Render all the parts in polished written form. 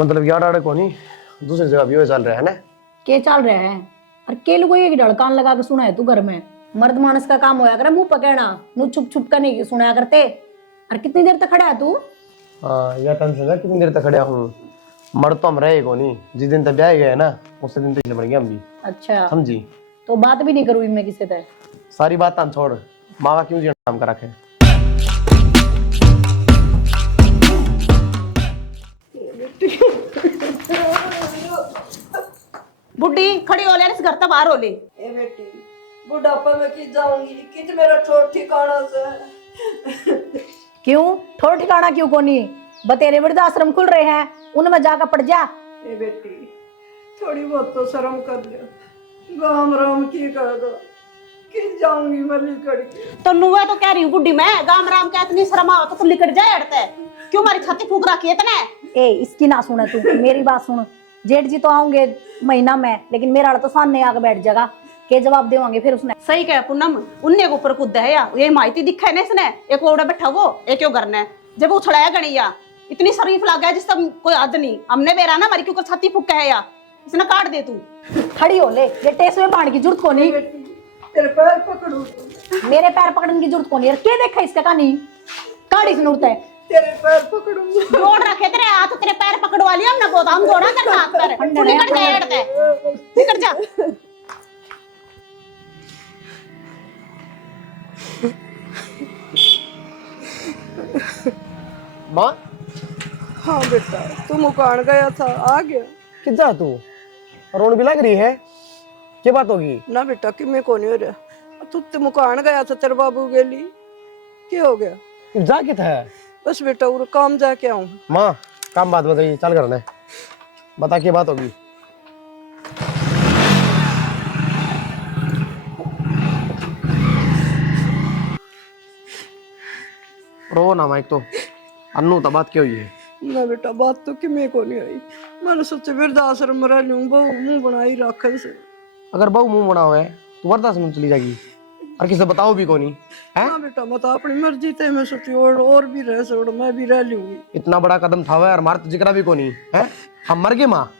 मतलब यार आड़े को नहीं दूसरी जगह भी चल रहा है ना। के चल रहा है और के लोग एक ढड़कान लगा के सुना है तू घर में। मर्द मानस का काम होया करे मुंह पकड़ना, मुंह छुप छुप कर नहीं सुनाया करते। और कितनी देर तक खड़ा है तू? हाँ यह टेंशन है कितनी देर तक खड़ा हूँ। मर तो हम रहे को नहीं, जिस दिन तक ब्याह गए ना उस दिन तक बढ़ गया हम भी। अच्छा समझी? तो बात भी नहीं करूँ मैं किसी से। सारी बात हम छोड़, माँ का क्यों नाम कर रखे। बुड्ढी खड़ी हो ले इस घर तक बाहर हो ले। ए बेटी बुढ़ापा में की जाऊंगी कित मेरा ठोर ठिकाना से। क्यों ठोर ठिकाना क्यों कोनी? बतेरे वृद्धाश्रम खुल रहे हैं, उनमें जाकर पड़ जा। ए बेटी थोड़ी बहुत तो शर्म कर ले, गाम राम की करेगा कि जाऊंगी मैं लिकड़ के। तो नुआ तो कह रही हूँ बुड्ढी मैं गाम राम का इतनी शर्म आओ तो तू लिकट जाए अड़ते क्यों मारी छाती फूक रखी है इतने। ए इसकी ना सुने तू, मेरी बात सुन। जेठ जी तो आओगे महीना में, लेकिन मेरा तो सामने आके बैठ जाएगा। के जवाब देवांगे फिर उसने। सही कह पूनम, उन्ने के ऊपर कूद है या ये माहिती दिखा है ना इसने। एक ओड़ा बैठा वो एक क्यों करना जब उछड़ाया गणिया इतनी शरीफ लग गया जिसका कोई हद नहीं। हमने बेरा ना मारी क्यों छाती फूक है या इसने काट दे तू। खड़ी हो ले, ये टेस में पानी की जरूरत को नहीं। तेरे पैर पकड़ू मेरे पैर पकड़ने की जरूरत को नहीं। के देखा इसका कहानी काड़ी से नूरता है। तेरे पैर पकड़ूंगी। जोड़ रखे तेरे हाथ तेरे पैर पकड़वा लिया हमने गोदाम जोड़ा तेरे हाथ पर तू निकल जा अड़ते निकल जा। माँ हाँ बेटा तू मुकान गया था आ गया। कितना तू रोड भी लग रही है, क्या बात होगी? ना बेटा कि मैं कौन हो रहा तू तो मुकान गया था तेरे बाबू के लिए क्या हो गया? जा के था बस बेटा वो काम जाके आऊँ। माँ काम बात बताइए, चल करना बता क्या बात होगी। रो ना माइक तो अन्नू तो बात क्यों हुई है? ना बेटा बात तो कि मैं को नहीं आई। मैंने सोचा वृद्धाश्रम में रह लूं, बहु मुंह बनाई रखन से। अगर बहु मुंह बना हुआ है तो वृद्धाश्रम चली जाएगी और किसे बताओ भी कोनी है। हाँ बेटा मत अपनी मर्जी थे, मैं सोची और भी रह सो मैं भी रह लूंगी। इतना बड़ा कदम था और मार तो जिक्र भी कोनी है। हम मर गए माँ,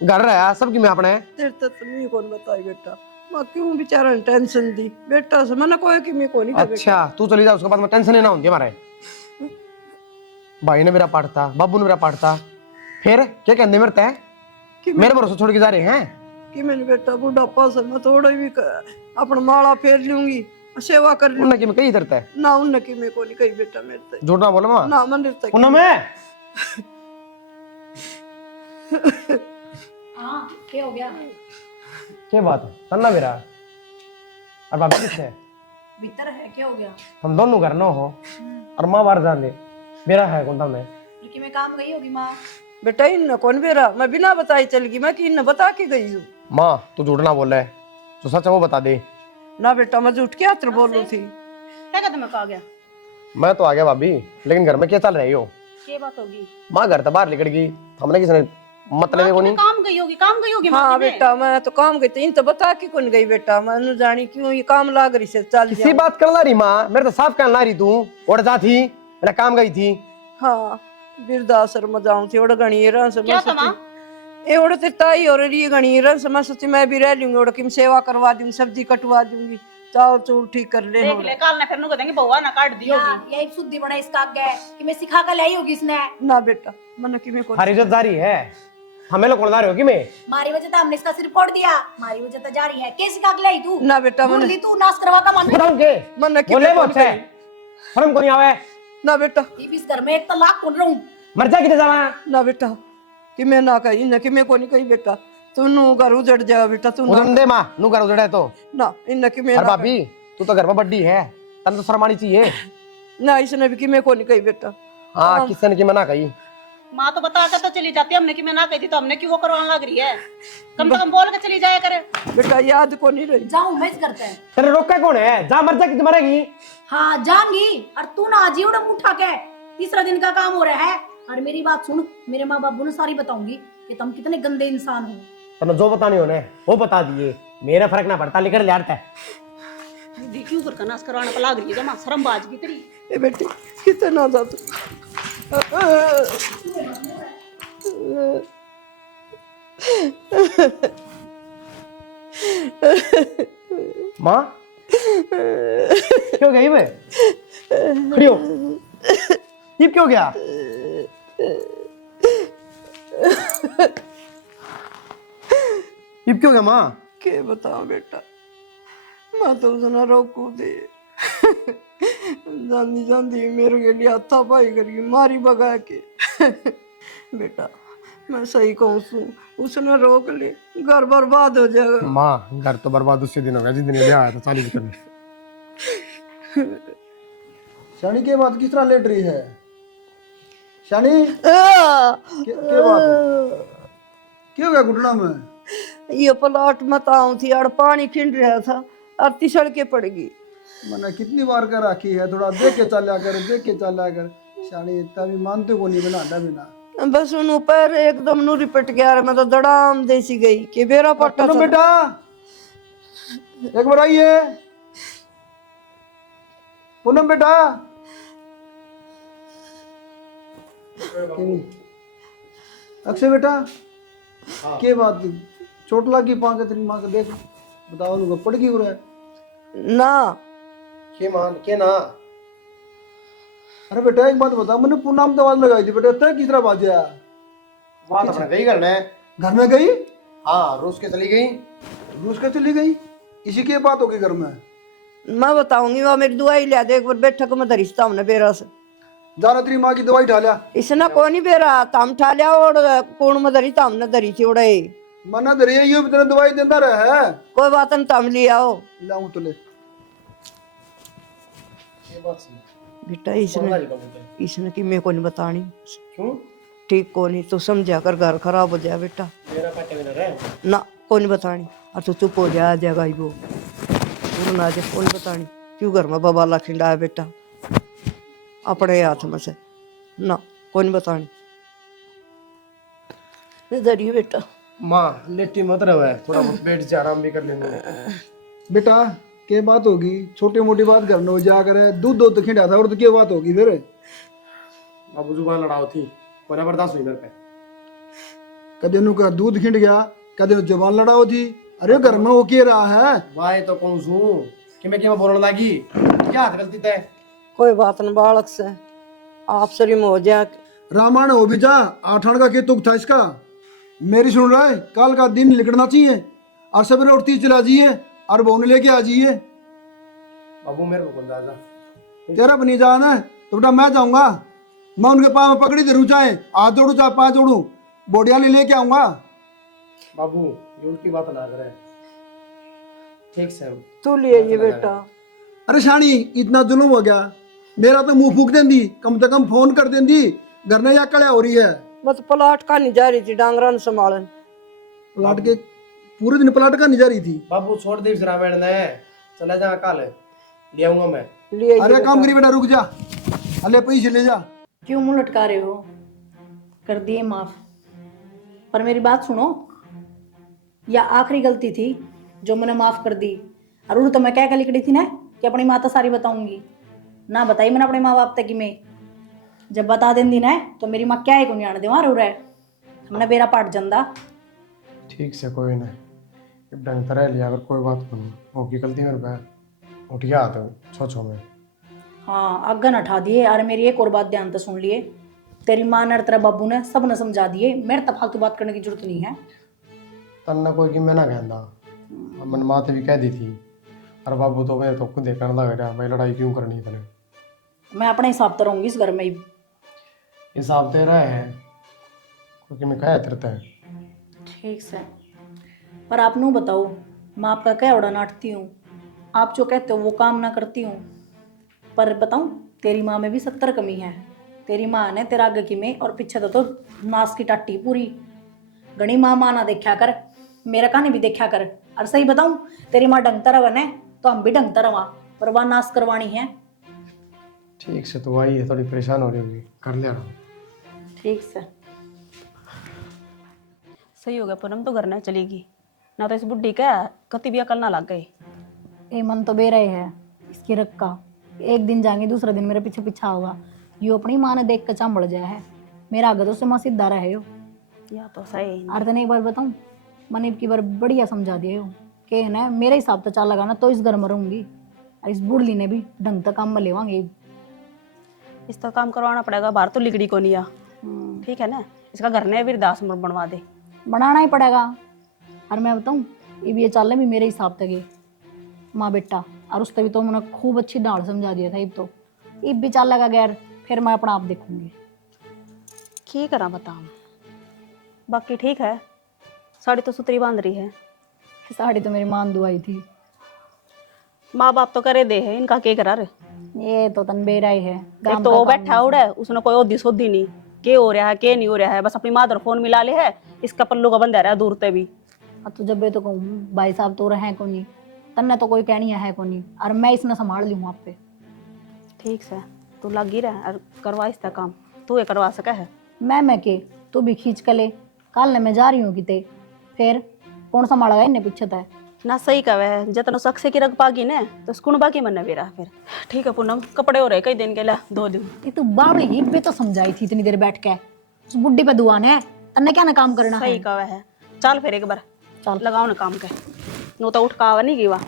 घर रहा सबकी मैं अपने। तेरे तक मैं कौन बताई बेटा, मैं क्यों बेचारा ने टेंशन दी बेटा से मैंने कोई कि मैं को नहीं। अच्छा तू चली जा उसके बाद में टेंशन ही ना होती हमारे। भाई ने मेरा पाटता, बाबू ने मेरा पाटता, फिर क्या कहते मेरे तय मेरे भरोसे छोड़ के जा रहे हैं कि मैंने बेटा बुढ़ापा से मैं थोड़ा भी अपना माला फेर लूंगी, सेवा कर लूंगी। उन्हें कि मैं कहीं इधर तय ना उन्हें कि मैं को नहीं कही बेटा मेरे तक झूठ ना बोला माँ ना मंदिर तक उन्हें मैं। हाँ क्या हो गया? क्या बात है तन्ना मेरा और बाबू किससे है? भीतर है, क्या हो गया? हम दोनों घर न हो और माँ बाहर जान दे मेरा है कौन था मैं। लड़की में काम गई होगी माँ। बेटा इन कौन बेरा मैं बिना बताई चल गई, मैं कि इन बता के गई हूँ। माँ तू झूठ ना बोल रहा है, जो सच है वो बता दे। ना बेटा मैं झूठ क्या तेरे बोल रही थी। क्या कहते मैं कहा गया मैं तो आ गया भाभी, लेकिन घर में क्या चल रही हो? क्या बात होगी? माँ घर तो बाहर निकल गई, हमने किसने मतलब को नहीं। काम गई होगी हाँ बेटा मैं तो काम गई थी, इन तो बता के कौन गई बेटा, मैं जानी क्यों ये काम लाग रही से चल किसी बात कर ला रही माँ, मेरे तो साफ कहना रही तू और जा थी मेरा काम गई थी। हाँ वृद्धाश्रम में जाऊं थी और गणी रंस क्या था माँ? ए ओड़ ते ताई और ये गणी रंस मैं सोची मैं भी रह लूंगी, और किम सेवा करवा दूंगी, सब्जी कटवा दूंगी, चावल चूल ठीक कर ले। देख ले काल ना फिर नु कहेंगे बउआ ना काट दी होगी। यही शुद्धि बना इसका आगे कि मैं सिखा कर लाई होगी इसने। ना बेटा मन की में को हमारी इज्जत जारी है, हमें लोग जा रहे हो कि मैं मारी वजह तो हमने इसका सिर फोड़ दिया, मारी वजह तो जारी है। कैसे सिखा के लाई तू? ना बेटा बोल मन ली तू नाश करवा का मन। बताऊं के मन की बोले में बहुत है शर्म को नहीं आवे। ना बेटा इस घर में एक तो लाख बोल रहा हूँ। मर जा किधर जावा ना बेटा कि मैं ना कही न कि मैं को नहीं कही बेटा, तू नु घर उजड़ जा बेटा तू उधर दे माँ नू घर उजड़ा है तो। ना इन कि मैं अरे भाभी तू तो घर में बड्डी है, तन तो शर्मानी चाहिए। ना इसने भी कि मैं को नहीं कही बेटा। हाँ किसने की मना कही? माँ तो बता के तो चली जाती हमने कि मैं ना कही थी तो हमने क्यों वो करवाने लग रही है? कम से कम बोल के चली जाया करे। बेटा याद को नहीं रही। जाऊं मैं करते हैं। तेरे रोका कौन है? जा मर जा कि मरेगी। हाँ जाऊंगी और तू ना आजी उड़ा मुंह उठा के। तीसरा दिन का काम हो रहा है। और मेरी बात सुन, मेरे माँ बाबू ने सारी बताऊंगी कि तुम कितने गंदे इंसान हो। तने जो बतानी होने वो बता दिए, मेरा फर्क ना पड़ता, लेकर ले आता है। दीदी क्यों कर नाश करवाने पर लग रही है जमा शर्म बाज की तेरी। ए बेटी कितना था तू माँ क्यों गई मैं? खड़ी हो। ये क्यों गया? ये क्यों गया माँ? के बताओ बेटा, मैं तो उसने रोकू दे जानी जानी मेरे के लिए हथा पाई करी मारी भगा के। बेटा मैं सही कहूँ सू, उसने रोक ली घर बर्बाद हो जाएगा। माँ घर तो बर्बाद उसी दिन होगा जिस दिन ये ब्याह आया था साली के करने। शानी के बात किस तरह लेट रही है? शानी के बात क्यों गया घुटना में? ये प्लाट मत आऊं थी और पानी खिंड रहा था और तिसड़ के पड़ गई। मैंने कितनी बार कर रखी है, थोड़ा देख के चला कर, देख के चला कर। शानी इतना भी मानते को नहीं बना बिना। बस उन ऊपर एकदम नू रिपट गया और मैं तो दड़ाम देसी गई कि बेरा पट्टा पूनम था। बेटा एक बार आइए। पूनम बेटा अक्षय बेटा के बात चोट लगी पाँव के तेरी माँ के देख बताओ उनको पड़ गई है ना के मान के ना। अरे बेटा एक बात बता, मैंने पूनम तो आवाज लगाई थी बेटा, तय किस तरह बात आया? बात अपने गई करने। घर में गई? हाँ रूस के चली गई। रूस के चली गई? इसी की बात होगी घर में? मैं बताऊंगी, वह मेरी दवाई लिया दे एक बार बैठक में धरिश्ता हमने बेरा से जाना तेरी माँ की दवाई ढालिया इसने को नहीं बेरा तम ठा लिया और कौन में धरी हमने धरी थी उड़े मना दे रही है, ये भी तेरा दवाई देता रहा है। कोई बात नहीं तम लिया हो लाऊं तो ले। ये बात सुन। बेटा इसने कि मेरे को नहीं बतानी क्यों? ठीक को नहीं तो समझा कर घर खराब हो जाए बेटा मेरा काटे में रहे। ना को नहीं बतानी और तू चुप हो जा जाएगा ही वो ना जे को नहीं बतानी क्यों घर में बबाला खिंडा है बेटा अपने हाथ में से ना को नहीं बतानी धरिए बेटा। माँ लेटी मत रहो, थोड़ा बहुत बैठ जा आराम भी कर लेंगे। बेटा के बात होगी, छोटी मोटी बात घर में हो जा करे, दूध तो खिंडा था और तो क्या बात होगी फिर? बाबू जुबान लड़ाओ थी, कोई बर्दाश्त हुई मेरे पे। कदे नु का दूध खिंड गया, कदे जबान लड़ाओ थी। अरे घर में वो के रहा है? वाई तो कौन सू कि मैं बोलने लगी क्या हाथ गलती तय। कोई बात न बालक से आप सरी में हो जा रामायण हो भी जा, आठान का के तुक था इसका। मेरी सुन रहा है, कल का दिन लिखना चाहिए और सवेरे उठती चला जाइए और बोने लेके आ जाइए। बाबू मेरे को कौन दादा तेरा बनी जाना है तो बेटा मैं जाऊंगा, मैं उनके पाँव में पकड़ी जरूर, चाहे हाथ जोड़ू चाहे पाँव जोड़ू, बोडिया लेके आऊंगा। बाबू ये उल्टी बात ना करे, ठीक से तू ले ये बेटा। अरे शानी इतना जुल्म हो गया, मेरा तो मुंह फूक देंदी, कम से कम फोन कर देंदी, घर में या कड़िया हो रही है। मैं तो प्लाट का नहीं जा रही थी डांगरा ने संभालन। प्लाट के पूरे दिन प्लाट का नहीं जा रही थी। बाबू छोड़ दे रामायण ने, चला जा कल ले आऊंगा मैं। ले अरे काम करी बेटा, रुक जा, अले पैसे ले जा। क्यों मुंह लटका रहे हो? कर दिए माफ, पर मेरी बात सुनो, या आखिरी गलती थी जो मैंने माफ कर दी। और तो मैं क्या लिखड़ी थी ना कि अपनी माता सारी बताऊंगी ना, बताई मैंने अपने माँ बाप तक कि मैं जब बता देंगी ना तो मेरी माँ क्या है को नहीं दे रो रहा हमने बेरा पाट जंदा। ठीक से कोई नहीं ढंग तरह लिया, अगर कोई बात नहीं होगी गलती मेरे पे उठ गया तो छो में। हाँ अग्गन उठा दिए। और मेरी एक और बात ध्यान से सुन लिए, तेरी माँ ने तेरा बाबू ने सब ने समझा दिए, मेरे तक फालतू बात करने की जरूरत नहीं है। तन्ना कोई कि मैं ना कहता, मन माते भी कह दी थी, और बाबू तो मैं तो खुद देखने लग रहा, मैं लड़ाई क्यों करनी तने। मैं अपने हिसाब से रहूंगी इस घर में ही। हिसाब तेरा है क्योंकि मैं कह तेरता है। ठीक से, पर आप नू बताओ, मैं आपका क्या उड़ा नाटती हूँ, आप जो कहते हो वो काम ना करती हूँ। पर बताऊँ तेरी माँ में भी 70 कमी है। तेरी माँ ने तेरा आगे की में और पीछे तो नाश की टाटी पूरी घनी माँ ना देखा कर, मेरा कहानी भी देखा कर। और सही बताऊँ तेरी माँ ढंगता रवा ने तो हम भी ढंगता रवा, पर वह नाश करवानी है। ठीक से तो आई है, थोड़ी परेशान हो रही होगी, कर लिया। ठीक से सही हो गया पूनम तो घर ना चलेगी ना, तो इस बुढ़ी का कति भी अकल ना लग गई। ये मन तो बेरा ही है इसकी रख का, एक दिन जाएंगे दूसरा दिन मेरे पीछे पीछा होगा। यो अपनी माँ ने देख कर चांबड़ जाया है, मेरा आगे तो उससे माँ सीधा रहे हो। या तो सही और तने एक बार बताऊं, मैंने की बार बढ़िया समझा दिया हूँ कि है ना मेरे हिसाब से चाल लगाना तो इस घर में रहूंगी, और इस बुढ़ली ने भी ढंग तक काम में लेवांगे। इस तो काम करवाना पड़ेगा, बाहर तो लिगड़ी को नहीं आ। ठीक है ना, इसका घर ने वृद्धाश्रम बनवा दे। बनाना ही पड़ेगा। और मैं बताऊं, ये भी ये चाल भी मेरे हिसाब तक है माँ बेटा, और उस तभी तो मैंने खूब अच्छी डाल समझा दिया था। इब भी चाल लगा गैर, फिर मैं अपना आप देखूंगी। की करा बता, बाकी ठीक है। साड़ी तो सुतरी बांध रही है। साड़ी तो मेरी मान दुआई थी। माँ बाप तो करे दे है, इनका के करा रे। ये तो तनबेरा ही है। एक तो वो बैठा उड़ा है, उसने कोई ओदी सोदी नहीं के हो रहा है के नहीं हो रहा है, बस अपनी मादर फोन मिला ले है, इसका पल्लू का बंदा रहा दूर ते भी। अब तो जब तो कहूँ भाई साहब तो रहे को नहीं, तन्ने तो कोई कहनी है को नहीं, और मैं इसने संभाल लूँ आप पे। ठीक से तू लगी रह और करवा इसका काम, तू ये करवा सका है। मैं के तू भी खींच के ले, काल ने मैं जा रही हूँ किते, फिर कौन संभालेगा इन्हें पीछे है ना। सही कहे है, जतनो सक्से की रग पागी ने तो स्कून बाकी मन भी रहा। फिर ठीक है पूनम, कपड़े हो रहे कई दिन के लिए 2 दिन। ये तो बाबे ही बे तो समझाई थी इतनी देर बैठ के, उस बुड्ढी पे दुआन है, तन्ने क्या ना काम करना सही है। कहे है, चल फिर एक बार चल लगाओ ना काम के, नो तो उठ का आवा नहीं गिवा।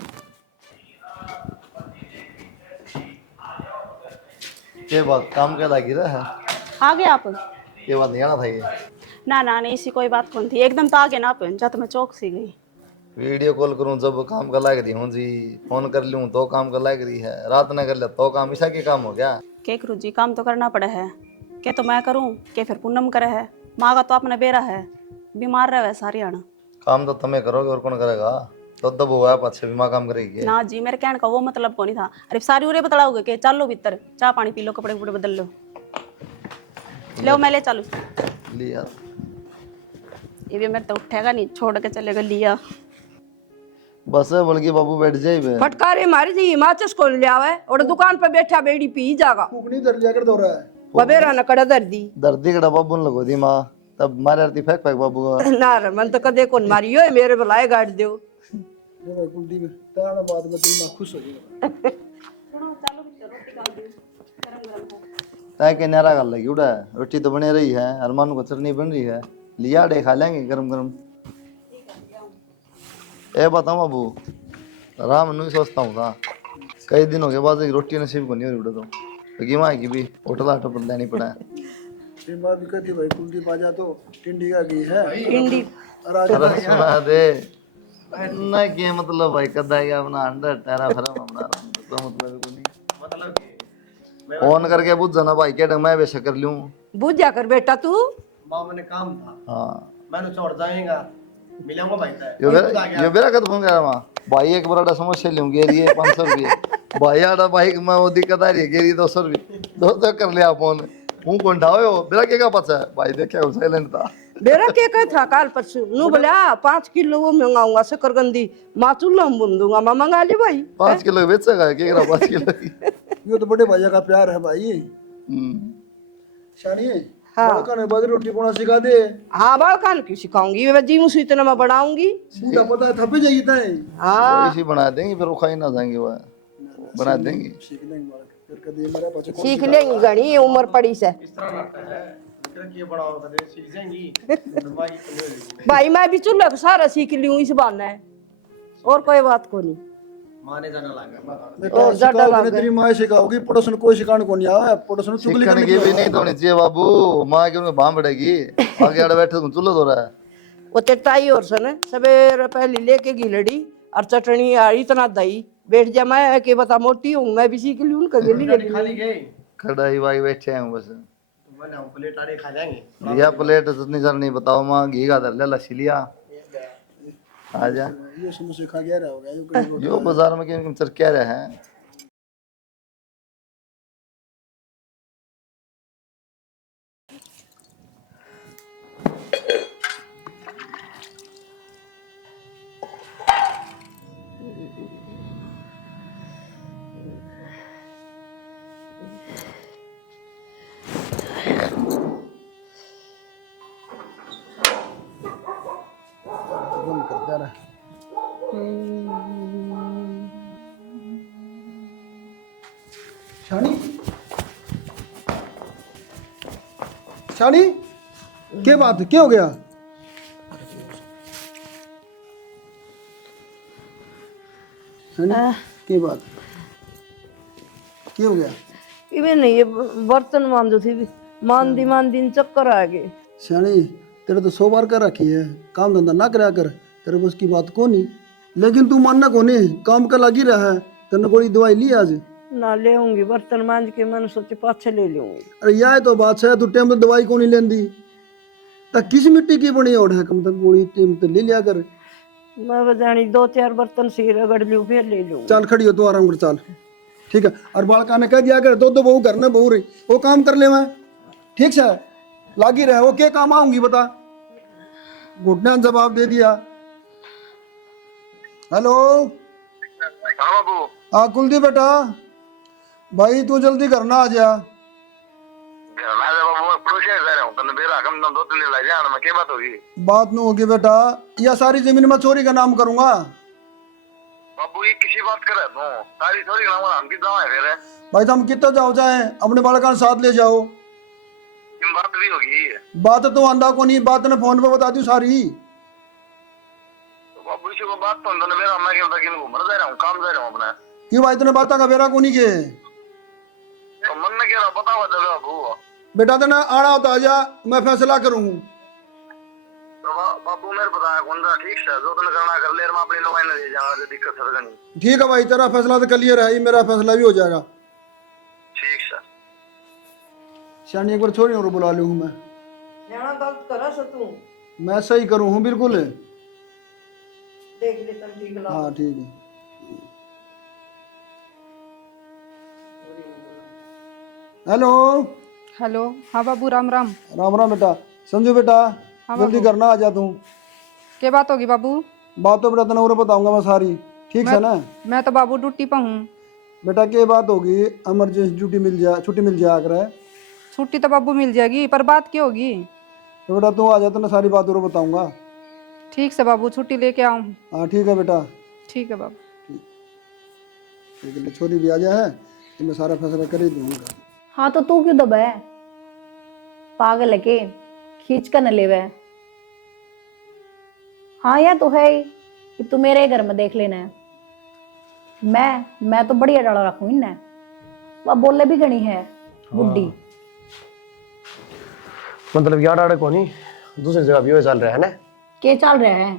ये बात काम के लगी रहा है, आ गए आप? ये बात नहीं आना था। ये ना ना नहीं, इसी कोई बात कौन थी, एकदम तो आ गए ना आप, जब मैं चौक सी गई। वीडियो कॉल करूं जब काम का लाग रही हूँ जी, फोन कर लूँ तो काम का लाग रही है, रात न कर ले तो काम ईसा के काम हो गया। के करूँ जी, काम तो करना पड़ा है। के तो मैं करूँ के फिर पूनम करे है, माँ का तो अपना बेरा है, बीमार रहे सारी आना। काम तो तुम्हें करोगे और कौन करेगा, तो दब हुआ पाछे भी माँ काम करेगी। ना जी, मेरे कहने का वो मतलब को नहीं था। अरे सारी उरे बतलाओगे के चलो भीतर चाय पानी पी लो, कपड़े कपड़े बदल लो, ले मैं ले चलू। लिया ये भी मेरे तो उठेगा नहीं, छोड़ के चलेगा लिया। बस है बोल के बाबू बैठ जाए बे। फटकारे मारी जी माचिस को ले आवे और दुकान पे बैठा बेड़ी पी जागा। कुकनी दर लिया कर दो रहा है। बबेरा न कड़ा दर्दी दर्दी कड़ा बाबू ने लगो दी माँ, तब मारे आरती फेंक फेंक बाबू का। ना रे मन तो कदे कौन मारियो है, मेरे बुलाए गाड़ दो। ये भाई कुंडी में ताना बात में तेरी माँ खुश हो जाएगी। तय के नारा गल लगी उड़ा, रोटी तो बने रही है, अरमान को चटनी बन रही है, लिया डे खा लेंगे गरम गरम। ए बताऊं बाबू, राम नहीं सोचता हूँ था कई दिनों के बाद एक रोटी नसीब को नहीं हो रही तो कि माँ की भी होटल आटो पर लेनी पड़ा है। तेरी माँ भी कहती भाई कुंडी बाजा तो टिंडी का की है। टिंडी अरे सुना दे ना के मतलब भाई कदा क्या अपना अंडर तेरा फरम अपना तो मतलब को नहीं फोन करके पूछ जाना भाई के ढंग मैं बेशक कर लूं। बुझ जा कर बेटा तू। माँ मैंने काम था, हाँ मैं तो छोड़ जाएगा, मिलूंगा भाई से। यो मेरा कद फोन करा माँ भाई एक बड़ा समस्या लूं गेरी है 500 रुपये भाई आड़ा भाई मैं वो दिक्कत आ रही है गेरी 200 रुपये 200 कर लिया फोन हूँ कौन ढावे हो मेरा क्या पता है भाई देखा वो साइलेंट था। बेरा के था काल परसों नु बोला 5 किलो वो मंगाऊंगा शकरगंदी माँ चूल्हा में बुन दूंगा। माँ मंगा ले भाई 5 किलो बेचेगा क्या 5 किलो ये तो बड़े भैया का प्यार है भाई। शानी हाँ। बड़का ने बाद रोटी बनाना सिखा दे। हाँ बालकान की सिखाऊंगी वे जी मुझे इतना मैं बढ़ाऊंगी। बूढ़ा पता है थपे जाइए ताए। हाँ इसी बना देंगे फिर वो खाई ना जाएंगे वो बना देंगे। सीख लेंगे बालक फिर कभी मेरा बच्चा कौन सीख लेंगी घनी उम्र पड़ी से। सीख जाएंगी। भाई मैं भी चूल्हा का सारा सीख ली हूँ इस बहाने है और कोई बात को नहीं। माने जाना लगा बेटा सिखाओगे तेरी माँ सिखाओगी पड़ोसन कोई सिखाने को नहीं आया पड़ोसन चुगली सीखने करने की भी नहीं होनी चाहिए बाबू माँ के उनमें भाम बढ़ेगी आगे आड़े बैठे तुम चूल्हा धो रहा है। वो तेताई और सन सवेरे पहले लेके गिलड़ी और चटनी और इतना दही बैठ जा मैं के बता मोटी हूँ मैं भी सीख ली उनका गिली खाली गए कढ़ाई भाई बैठे हैं बस मैंने हम प्लेट आड़े खा जाएंगे। लिया प्लेट चटनी सर नहीं बताओ माँ घी का दर ले लस्सी लिया आजा ये सुनो सिखा गया रहा होगा ये कहीं जो बाजार में क्यों चर कह रहे हैं। बंद कर दे रहा शानी शानी क्या बात है क्या हो गया सनी की बात क्या हो गया? इवे नहीं ये बर्तन मांजो थी मान दिन चक्कर आ गए। सनी तेरे तो 100 बार कर रखी है, काम धंधा ना करा कर, तेरे बस की बात को नहीं। लेकिन तू मानना को नहीं, काम का लगी रहा है। तेने कोई दवाई ली आज? ना ले आऊंगी बर्तन मांज के, मैंने सोचे पाछे ले लूंगी। अरे यह तो बात है, तू टाइम तो दवाई को नहीं लेंदी। तक किस मिट्टी की बनी ओढ़ है, कम तक गोली टाइम तो ले लिया कर। मैं बजानी 2-4 बर्तन से रगड़ लूं फिर ले लूंगी। चल खड़ी हो तू, आराम कर चल, ठीक है। और बालका ने कह दिया कर, दो तो बहू घर में बहू रही, वो काम कर ले मैं, ठीक है। लागी रहे वो क्या काम आऊंगी बता। घुटने ने जवाब दे दिया। हेलो हाँ बाबू। हाँ कुलदीप बेटा, भाई तू जल्दी घर ना आ जा। मैं तो बाबू पड़ोसी रह रहा हूँ, तने बेरा कम दम 2-3 दिन लग जाए ना, क्या बात होगी? बात नहीं होगी बेटा, यह सारी जमीन मैं चोरी का नाम करूंगा। बाबू ये किसी बात कर रहा हूँ, सारी थोड़ी ना हम की दवा है फिर। भाई तुम कितना जाओ चाहे, अपने बालका साथ ले जाओ। किन बात भी होगी? बात तो आंदा को नहीं, बात ने फोन पे बता दी सारी। तो बाबू इसी को बात तो तने बेरा मैं क्या कि घूम रहा रहा हूँ, काम जा रहा हूँ अपना। क्यों भाई तेने बात का बेरा को नहीं के? तो मन में क्या पता हुआ जगह बाबू। बेटा तेने आना होता आजा, मैं फैसला करूँ। तो बाबू मेरे बताया कौन सा ठीक है, जो तने करना कर ले, मैं अपनी लोग ने ले जाऊंगा, जो दिक्कत है नहीं। ठीक है भाई, तेरा फैसला तो क्लियर है, मेरा फैसला भी हो जाएगा। ठीक है। शानी एक बार छोड़ी और बुला लूँ मैं। न्याणा गलत करा सो तू, मैं सही करूँ हूँ बिल्कुल। देख ले तब ठीक लगा। हाँ ठीक है। Hello hello. हाँ बाबू, राम राम। राम राम बेटा। संजू बेटा जल्दी करना आ जा तू। क्या बात होगी बाबू? बात तो बेटा तेने और बताऊंगा मैं सारी, ठीक है ना? मैं तो बाबू ड्यूटी पर हूँ। बेटा क्या बात होगी, इमरजेंसी छुट्टी मिल जाया करे। छुट्टी तो बाबू मिल जाएगी, पर बात क्या होगी? तो बेटा तू आ जा, तेने सारी बात और बताऊंगा। ठीक से बाबू, छुट्टी लेके आऊँ। हाँ ठीक है बेटा। ठीक है बाबू। ठीक, छोरी भी आ जाए तो मैं सारा फैसला कर ही दूंगा। हाँ तो तू क्यों दबा है? पागल है के? खींच कर न लेवे। हाँ यह तो है ही कि तू मेरे घर में देख लेना है। मैं तो बढ़िया डाला रखूं इन्हें। वह बोले भी गणी है बुड्ढी। मतलब यार आड़े को नहीं, दूसरी जगह भी चल रहा है ना। के चल रहा है?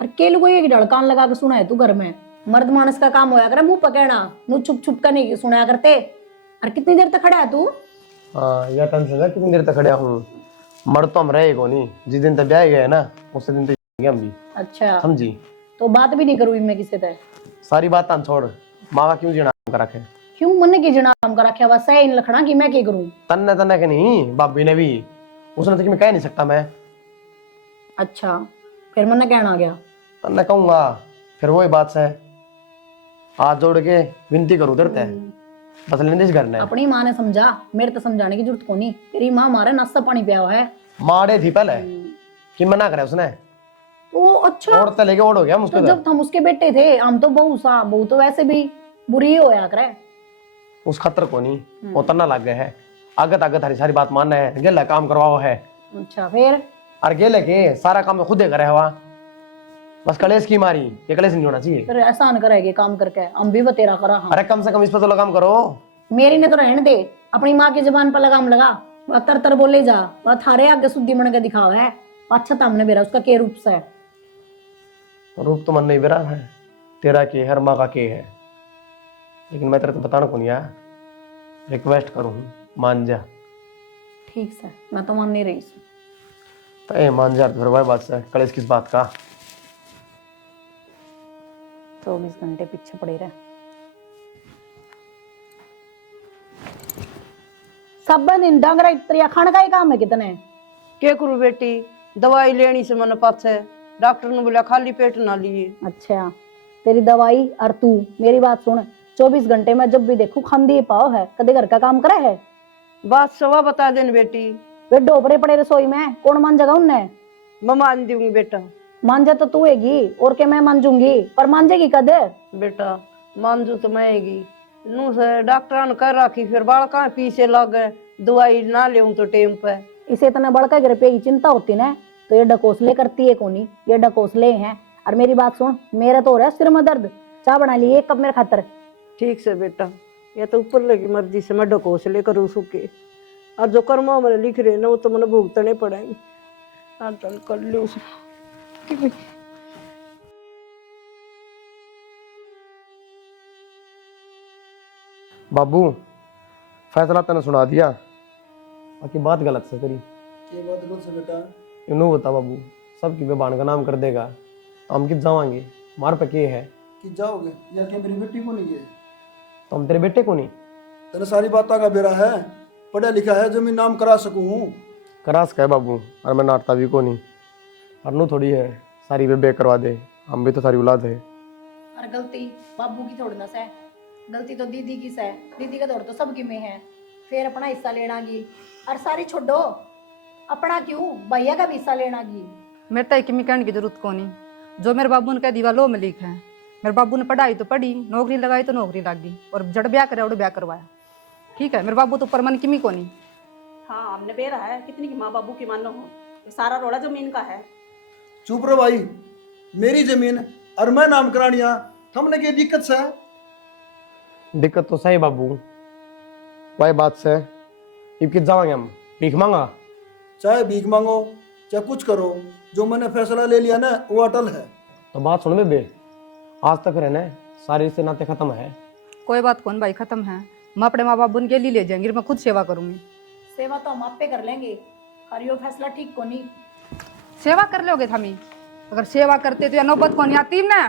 और के लोगों एक ढड़कान लगा के सुना है तू घर में? मर्द मानस का काम होया करे मुंह पकड़ना, नु छुप छुप कर नहीं सुनाया करते। और कितनी देर तक खड़ा है तू? हाँ यह टेंशन है, कितनी देर तक खड़ा हूँ। मर तो हम रहे को नहीं, जिस दिन तक ब्याह गए ना उस दिन तो हम भी। अच्छा समझी? तो बात भी नहीं करूँ मैं किसी से। सारी बात हम छोड़, माँ का क्यों जीना कर रखे? क्यों मन की जना काम कर रखा? बस है इन लखना कि मैं क्या करूँ? तन्ने के नहीं, बाबी ने भी, उसने तो कि मैं कह नहीं सकता मैं। अच्छा फिर मैंने कहना आ गया। तन्ने कहूंगा फिर वही बात से हाथ जोड़ के विनती करूँ तेरे ते, बस लेंदिश करना है। अपनी माँ ने समझा, मेरे तो समझाने की जरूरत को नहीं। तेरी माँ मारे नाश्ता पानी पिया हुआ है। मारे थी पहले कि मना करे उसने, तो अच्छा ओढ़ते लेके ओढ़ हो गया तो मुझको। जब हम उसके बेटे थे, हम तो बहू तो वैसे भी बुरी ही होया करे। उस खतर को नहीं उतरना लग गए है। आगत आगत हरी सारी बात मानना है, गेला काम करवाओ है। अच्छा फिर? और गेले के सारा काम खुद ही करे हुआ, बस कलेश की मारी, ये कलेश नहीं होना चाहिए। फिर एहसान करेगी काम करके, हम भी बतेरा करा। हम अरे कम से कम इस पर तो लगाम करो। मेरी ने तो रहने दे, अपनी माँ की जबान पर लगाम लगा। वह तर तर बोले जा, वह थारे आगे शुद्धि मन के दिखावा है। अच्छा तामने बेरा उसका के रूप से है। रूप तो मन नहीं बेरा है तेरा, के हर माँ का के है। लेकिन मैं तेरे को बताना को नहीं यार, रिक्वेस्ट करूँ मान जा। ठीक से मैं तो मान नहीं रही। तो ए मान जा, फिर वही बात से कलेश किस बात का? 24 घंटे पीछे पड़े रहे। सब दिन डांगरा इतरिया खाने का ही काम है कितने? के करू बेटी, दवाई लेनी से मन पाछे, डॉक्टर ने बोला खाली पेट ना लिए। अच्छा तेरी दवाई और तू मेरी बात सुन। 24 घंटे में जब भी देखूं खांदी पाओ है, कदे घर का काम करे है? बात सवा बता देन बेटी। वे डोबरे पड़े रसोई में, कौन मान जगह उनने? मैं मान दूंगी बेटा। मांझा तो तू हैगी और के मैं मांझूंगी, पर मांझेगी कद? बेटा मानजू तो मैं हैगी, नू से डॉक्टर ने कर रखी, फिर बालका पीछे लग गए, दवाई ना ले तो टेम पे। इसे इतना बड़का घर पे की चिंता होती ना, तो ये डकोसले करती है कोनी, ये डकोसले हैं। और मेरी बात सुन, मेरा तो हो रहा है सिर में दर्द। चाय बना ली 1 कप मेरे खातर। ठीक से बेटा, ये तो ऊपर लगी मर्जी से मैं ढकोस ले करूँ सुके, और जो कर्मा मैंने लिख रहे ना वो तो मैंने भुगतने पड़ेंगे। चल कर लो बाबू फैसला तने सुना दिया, बाकी बात गलत से तेरी। ये बात बोल से बेटा, इन्हों बता बाबू, सबकी बेबान का नाम कर देगा तो हम कित जावांगे? मार पे के है कि जाओगे या क्या मेरी बेटी को नहीं है? तो हम तेरे बेटे को नहीं तेरे सारी बातों का बेरा है, पढ़ा लिखा है, जमीन नाम करा सकूं। करास का है बाबू, और मैं नाटता भी को नहीं। और नू थोड़ी है सारी बे करवा दे, हम भी तो सारी औलाद है। और गलती बाबू की थोड़ी ना है, गलती तो दीदी की है। दीदी का दौर तो सबकी में है, फिर अपना हिस्सा लेना की। और सारी छोड़ो, अपना क्यों भैया का भी हिस्सा लेना की। मेरे तो एक कहने की जरूरत को नहीं, जो मेरे बाबू ने कह दिया लो में लिखा है। मेरे बाबू ने पढ़ाई तो पढ़ी, नौकरी लगाई तो नौकरी लग गई, और जड़ ब्याह करे उड़ ब्याह करवाया। ठीक है, मेरे बाबू तो ऊपर मन की को नहीं। हाँ हमने बेरा है, कितनी की माँ बाबू की मानो हो, ये सारा रोड़ा जमीन का है। चुप रहो भाई, मेरी जमीन और मैं नाम करानिया, हमने क्या दिक्कत से? दिक्कत तो सही बाबू, वही बात से अब कित जावांगे हम? भीख मांगा? चाहे भीख मांगो चाहे कुछ करो, जो मैंने फैसला ले लिया ना वो अटल है। तो बात सुन बेबे, आज तक रहने सारे रिश्ते नाते खत्म है। कोई बात कौन भाई, खत्म है। मैं अपने माँ बाबू के लिए ले जाएंगी, मैं खुद सेवा करूंगी। सेवा तो हम आप पे कर लेंगे, और यो फैसला ठीक को नहीं। सेवा कर लोगे थमी? अगर सेवा करते तो या नौबत को नहीं आती ना,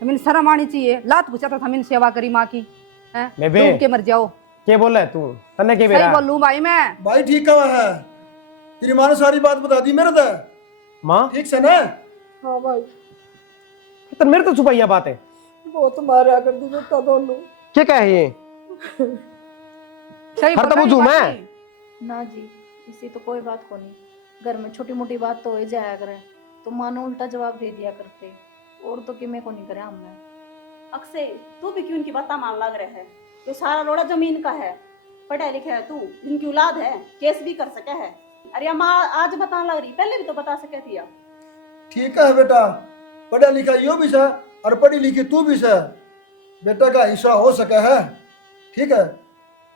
तो मैंने शर्म आनी चाहिए। लात पूछा था मैंने सेवा करी माँ की, है बेबे। डूब के मर जाओ। क्या बोल रहा है तू? तन्ने के सही बेरा बोलूं भाई मैं? भाई ठीक कहा है, तेरी माँ ने सारी बात बता दी मेरे तो, माँ? ठीक से ना? हाँ भाई, तो मेरे तो छुपाइया बात है। वो तुम्हारे आकर दी बेटा दोनों। क्या क्या है ये? सही हर बोल तो रही बुझू बात मैं। नहीं। ना जी, इसी तो कोई बात को नहीं। घर में छोटी मोटी बात तो हो ही जाया करे, तो मानो उल्टा जवाब दे दिया करते, और तो कि मैं को नहीं करे हमने। अक्षय तू भी क्यों इनकी बातें मान लग रहे है? ये सारा रोड़ा जमीन का है, पढ़ा लिखा है तू, इनकी औलाद है, केस भी कर सके है। अरे माँ आज बता लग रही, पहले भी तो बता सके थी आप। ठीक है बेटा, पढ़ा लिखा यो भी से और पढ़ी लिखी तू भी से, बेटा का हिस्सा हो सका है, ठीक है,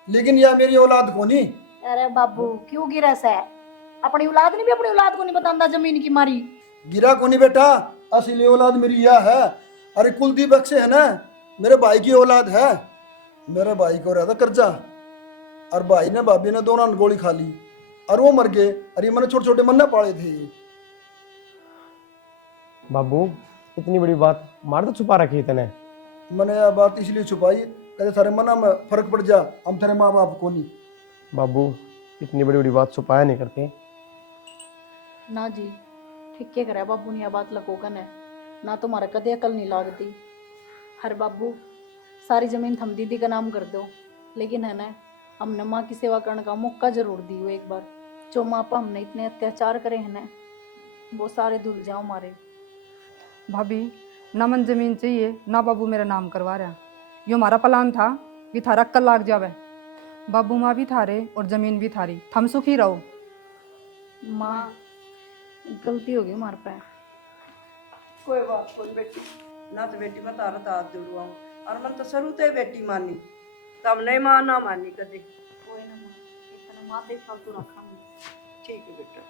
लेकिन यह मेरी औलाद को नहीं। अरे बाबू क्यों गिरा है? अपनी औलाद ने भी अपनी औलाद को नहीं बतांदा जमीन की मारी। गिरा को नहीं बेटा, असली औलाद मेरी यह है। अरे कुलदीप अक्षय है ना, मेरे भाई की औलाद है। मेरे भाई को रहता कर्जा, और भाई ने भाभी ने दोनों ने गोली खा ली और वो मर गए। अरे मैंने छोटे छोटे मन्ना पाले थे। बाबू इतनी बड़ी बात मार तो छुपा रखी तने। मैंने यह बात इसलिए छुपाई, कहते सारे मना में फर्क पड़ जा, हम तेरे माँ बाप को नहीं। बाबू इतनी बड़ी बड़ी बात छुपाया नहीं करते। ना जी, ठीक क्या करे बाबू ने यह बात लकोकन है ना, तुम्हारा कदे अकल नहीं लागती। हर बाबू सारी जमीन थम दीदी का नाम कर दो, लेकिन है ना हमने माँ की सेवा करने का मौका जरूर दियो एक बार। जो माँ पर हमने इतने अत्याचार करे हैं ना, वो सारे धुल जाओ मारे। भाभी ना मन जमीन चाहिए ना बाबू मेरा नाम करवा रहा। यो हमारा प्लान था कि थारा अक्कल लाग जावे। बाबू माँ भी थारे और जमीन भी थारी, थम सुखी रहो। माँ गलती होगी हमारे पे। कोई बात कोई बेटी, ना तो बेटी मैं तारा दाद जुड़वाऊँ, और मन तो शुरू से बेटी मानी, तब नहीं माँ ना मानी कभी। कोई ना माँ, इतना माँ पे फालतू रखा। ठीक है बेटा।